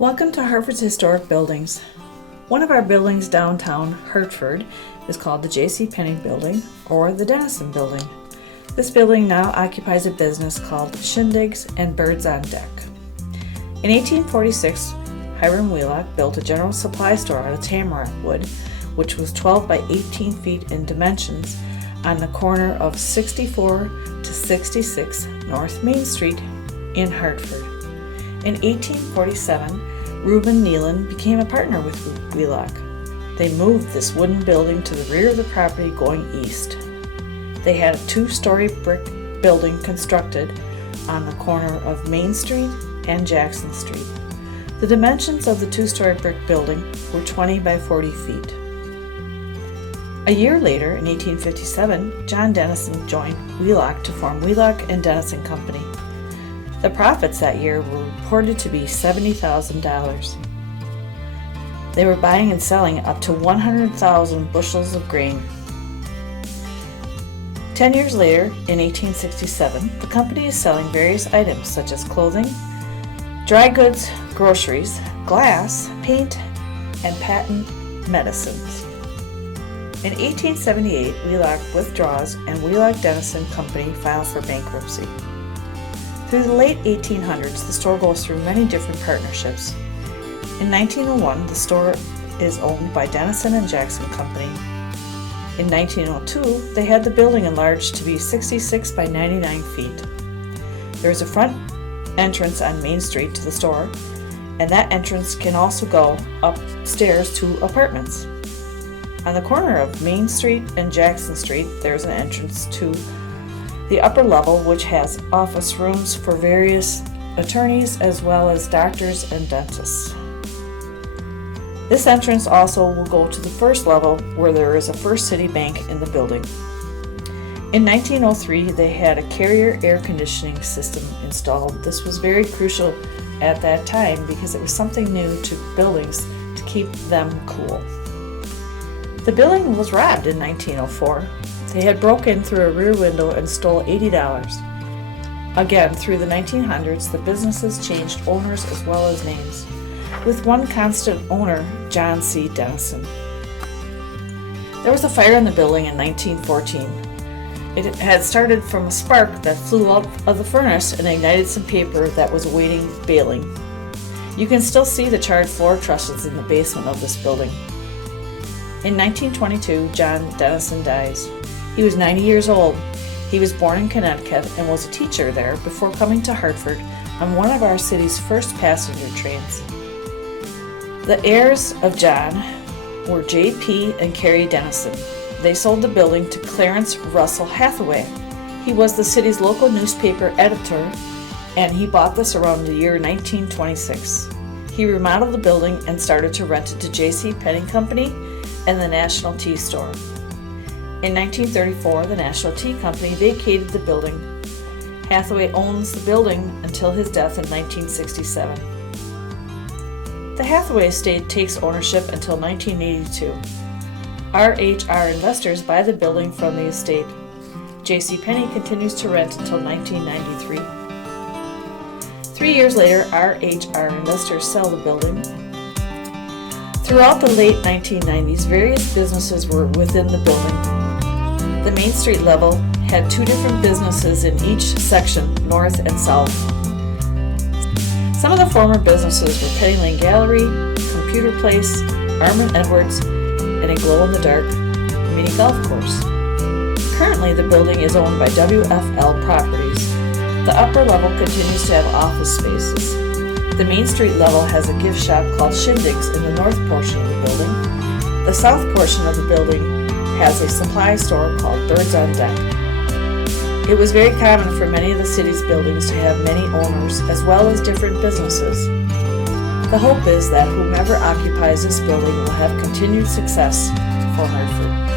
Welcome to Hartford's Historic Buildings. One of our buildings downtown Hartford is called the J.C. Penney Building or the Denison Building. This building now occupies a business called Shindigs and Birds on Deck. In 1846, Hiram Wheelock built a general supply store out of tamarack wood, which was 12 by 18 feet in dimensions, on the corner of 64 to 66 North Main Street in Hartford. In 1847, Reuben Nealon became a partner with Wheelock. They moved this wooden building to the rear of the property going east. They had a two-story brick building constructed on the corner of Main Street and Jackson Street. The dimensions of the two-story brick building were 20 by 40 feet. A year later, in 1857, John Denison joined Wheelock to form Wheelock and Denison Company. The profits that year were reported to be $70,000. They were buying and selling up to 100,000 bushels of grain. 10 years later, in 1867, the company is selling various items such as clothing, dry goods, groceries, glass, paint, and patent medicines. In 1878, Wheelock withdraws and Wheelock Denison Company filed for bankruptcy. Through the late 1800s, the store goes through many different partnerships. In 1901, the store is owned by Denison and Jackson Company. In 1902, they had the building enlarged to be 66 by 99 feet. There is a front entrance on Main Street to the store, and that entrance can also go upstairs to apartments. On the corner of Main Street and Jackson Street, there's an entrance to the upper level, which has office rooms for various attorneys as well as doctors and dentists. This entrance also will go to the first level, where there is a First City Bank in the building. In 1903, they had a Carrier air conditioning system installed. This was very crucial at that time because it was something new to buildings to keep them cool. The building was robbed in 1904. They had broken in through a rear window and stole $80. Again, through the 1900s, the businesses changed owners as well as names, with one constant owner, John C. Denison. There was a fire in the building in 1914. It had started from a spark that flew out of the furnace and ignited some paper that was awaiting baling. You can still see the charred floor trusses in the basement of this building. In 1922, John Denison dies. He was 90 years old. He was born in Connecticut and was a teacher there before coming to Hartford on one of our city's first passenger trains. The heirs of John were J.P. and Carrie Denison. They sold the building to Clarence Russell Hathaway. He was the city's local newspaper editor, and he bought this around the year 1926. He remodeled the building and started to rent it to J.C. Penney Company and the National Tea Store. In 1934, the National Tea Company vacated the building. Hathaway owns the building until his death in 1967. The Hathaway estate takes ownership until 1982. RHR investors buy the building from the estate. J.C. Penney continues to rent until 1993. 3 years later, RHR investors sell the building. Throughout the late 1990s, various businesses were within the building. The Main Street level had two different businesses in each section, north and south. Some of the former businesses were Penny Lane Gallery, Computer Place, Armin Edwards, and a glow-in-the-dark mini golf course. Currently, the building is owned by WFL Properties. The upper level continues to have office spaces. The Main Street level has a gift shop called Shindigs in the north portion of the building. The south portion of the building has a supply store called Birds on Deck. It was very common for many of the city's buildings to have many owners as well as different businesses. The hope is that whomever occupies this building will have continued success for Hartford.